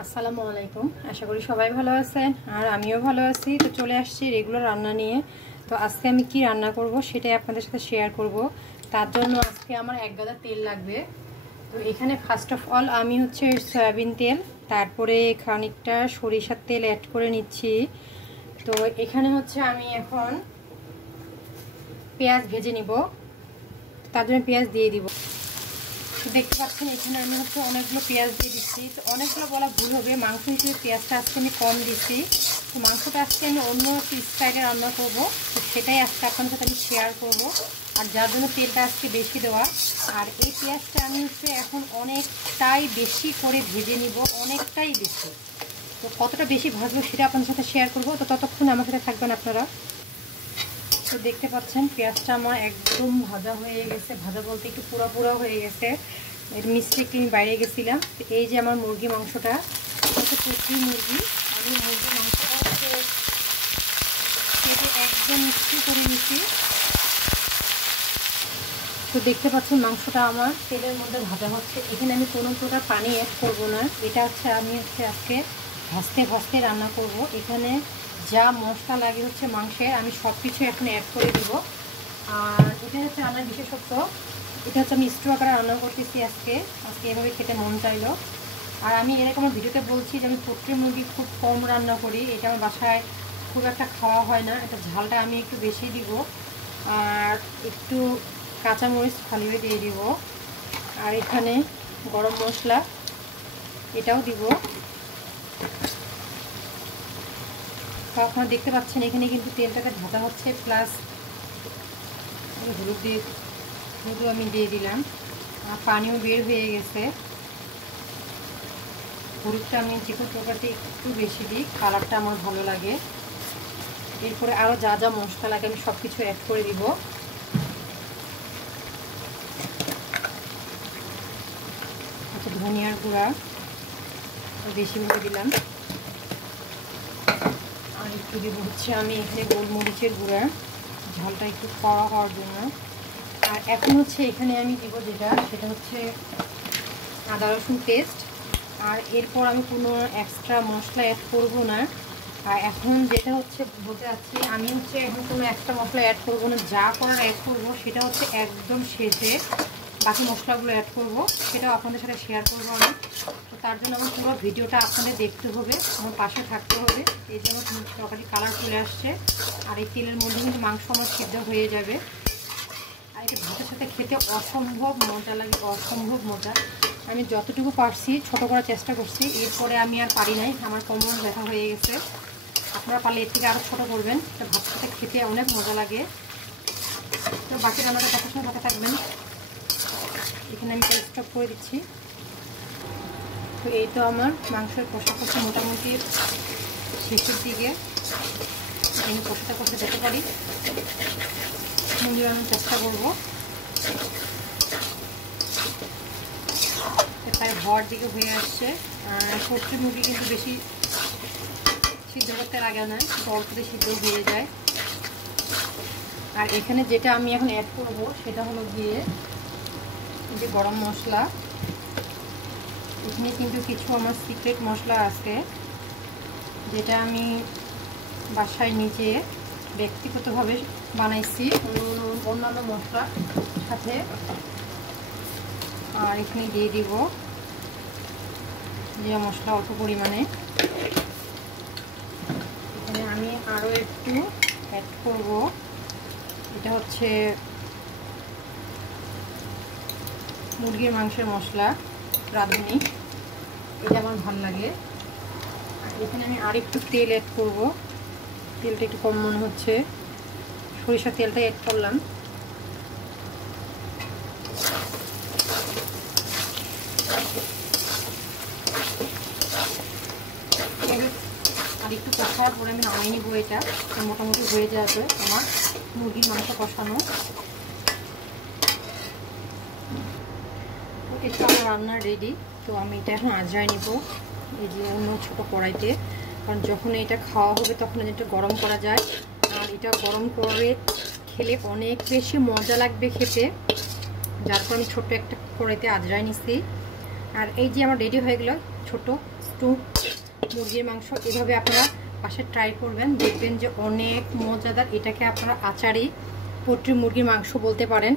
আসসালামু আলাইকুম। আশা করি সবাই ভালো আছেন আর আমিও ভালো আছি। তো চলে আসছি রেগুলার রান্না নিয়ে। তো আজকে আমি কি রান্না করব সেটাই আপনাদের সাথে শেয়ার করব। তার জন্য আজকে আমার 1 গাদা তেল লাগবে। তো এখানে ফার্স্ট অফ অল আমি হচ্ছে সয়াবিন তেল, তারপরে খানিকটা সরিষার তেল অ্যাড করে নিচ্ছি। তো এখানে হচ্ছে আমি এখন পেঁয়াজ ভেজে নিব, তার জন্য পেঁয়াজ দিয়ে দিব। দেখতে পাচ্ছেন এখানে আমি হচ্ছে অনেকগুলো পেঁয়াজ দিয়ে দিচ্ছি। তো অনেকগুলো বলা ভুল হবে, মাংস হিসেবে পেঁয়াজটা আজকে আমি কম দিচ্ছি। তো মাংসটা আজকে আমি অন্য একটি স্টাইলে রান্না করব, তো সেটাই আজকে আপনাদের সাথে আমি শেয়ার করব। আর যার জন্য তেলটা আজকে বেশি দেওয়া। আর এই পেঁয়াজটা আমি হচ্ছে এখন অনেকটাই বেশি করে ভেজে নিব, অনেকটাই বেশি। তো কতটা বেশি ভাজবো সেটা আপনাদের সাথে শেয়ার করব। তো ততক্ষণ আমার সাথে থাকবেন আপনারা। তো দেখতে পাচ্ছেন পেঁয়াজটা আমার একদম ভাজা হয়ে গেছে, ভাজা বলতে একটু পুরা পুরা হয়ে গেছে। এর মিষ্টি একটু আমি বাইরে গেছিলাম। তো এই যে আমার মুরগি মাংসটা, হচ্ছে পুরো মুরগি, আমি মুরগি মাংসটা হচ্ছে কেটে একদম মিষ্টি করে নিচ্ছি। তো দেখতে পাচ্ছেন মাংসটা আমার তেলের মধ্যে ভাজা হচ্ছে। এখানে আমি কোনো প্রকার পানি অ্যাড করব না। এটা হচ্ছে আমি আজকে ভাজতে ভাজতে রান্না করব। এখানে যা মশলা লাগে হচ্ছে মাংসের, আমি সব কিছু এখন অ্যাড করে দিব। আর এটা হচ্ছে রান্নার বিশেষত্ব, এটা হচ্ছে আমি স্টু আকারে রান্না করতেছি আজকে এভাবে খেতে মন চাইলো। আর আমি এরকম আমার ভিডিওতে বলছি যে আমি পোট্রি মুরগি খুব কম রান্না করি, এটা আমার বাসায় খুব একটা খাওয়া হয় না। এটা ঝালটা আমি একটু বেশি দিব, আর একটু কাঁচামরিচ ফালিয়ে দিয়ে দিব। আর এখানে গরম মশলা এটাও দিব। তো আপনারা দেখতে পাচ্ছেন এখানে কিন্তু তেলটাকে ভাজা হচ্ছে, প্লাস হলুদ আমি দিয়ে দিলাম, আর পানিও বের হয়ে গেছে। হলুদটা আমি চিকন তরকারিতে একটু বেশি দিই, কালারটা আমার ভালো লাগে। এরপরে আরও যা যা মশলা লাগে আমি সব কিছু অ্যাড করে দিব। আচ্ছা, ধনিয়ার গুঁড়া বেশিভাবে দিলাম, আর একটু দিব হচ্ছে আমি এখানে গোলমরিচের গুঁড়া, ঝালটা একটু কড়া হওয়ার জন্য। আর এখন হচ্ছে এখানে আমি দিব সেটা হচ্ছে আদা রসুন পেস্ট। আর এরপর আমি কোনো এক্সট্রা মশলা অ্যাড করব না। আর এখন যেটা হচ্ছে বলতে যাচ্ছি, আমি হচ্ছে এখন কোনো এক্সট্রা মশলা অ্যাড করব না। যা করার অ্যাড করব সেটা হচ্ছে একদম শেষে বাকি মশলাগুলো অ্যাড করব, সেটাও আপনাদের সাথে শেয়ার করবো আমি। তো তার জন্য আমার পুরো ভিডিওটা আপনাদের দেখতে হবে, আমার পাশে থাকতে হবে। এই যে আমার তরকারি কালার চলে আসছে, আর এই তেলের মধ্যে কিন্তু মাংস আমার সিদ্ধ হয়ে যাবে। আর এটা ভাতের সাথে খেতে অসম্ভব মজা লাগে, অসম্ভব মজা। আমি যতটুকু পারছি ছোটো করার চেষ্টা করছি, এরপরে আমি আর পারি নাই, আমার কোমর ব্যথা হয়ে গেছে। আপনারা পারলে এর থেকে আরও ছোটো করবেন, এটা ভাতের সাথে খেতে অনেক মজা লাগে। তো বাকি রান্নাটা দেখার সময় ভাতে থাকবেন। এখানে আমি স্টপ করে দিচ্ছি। তো এই তো আমার মাংসের কষা মোটামুটি শেষের দিকে, আমি কষাতে যেতে পারি, মুরগি বানানোর চেষ্টা করবো। প্রায় হওয়ার দিকে হয়ে আসছে। আর পোট্রি মুরগি কিন্তু বেশি সিদ্ধ করতে লাগে না, অল্পতে সিদ্ধ হয়ে যায়। আর এখানে যেটা আমি এখন অ্যাড করব সেটা হলো গিয়ে যে গরম মশলা। এখানে কিন্তু কিছু আমার সিক্রেট মশলা আছে, যেটা আমি বাসায় নিজে ব্যক্তিগতভাবে বানাইছি অন্যান্য মশলার সাথে। আর এখানে দিয়ে দিব জিরা মশলা অল্প পরিমাণে। এখানে আমি আরও একটু অ্যাড করব, এটা হচ্ছে মুরগির মাংসের মশলা রাঁধুনি, এটা আমার ভালো লাগে। আর এখানে আমি আরেকটু তেল অ্যাড করব, তেলটা একটু কম মনে হচ্ছে, সরিষার তেলটা অ্যাড করলাম। আর একটু কষার পরে আমি নামিয়ে নিব। এটা মোটামুটি হয়ে যাবে আমার মুরগির মাংস কষানো। এটা আমার রান্না রেডি। তো আমি এটা এখন আজরাই নিব এই যে অন্য ছোটো কড়াইতে, কারণ যখন এটা খাওয়া হবে তখন এটা গরম করা যায়। আর এটা গরম করে খেলে অনেক বেশি মজা লাগবে খেতে, যার পর আমি ছোট্ট একটা কড়াইতে আজরাই নিচ্ছি। আর এই যে আমার রেডি হয়ে গেল ছোট টু মুরগির মাংস। এভাবে আপনারা বাসায় ট্রাই করবেন, দেখবেন যে অনেক মজাদার। এটাকে আপনারা আচারি পোট্রি মুরগির মাংস বলতে পারেন।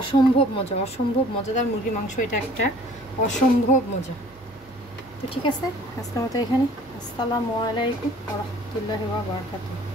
অসম্ভব মজা, অসম্ভব মজাদার মুরগির মাংস। এটা একটা অসম্ভব মজা। তো ঠিক আছে, আজকের মতো এখানে। আসসালামু আলাইকুম ওয়া রাহমাতুল্লাহি ওয়া বারাকাতুহু।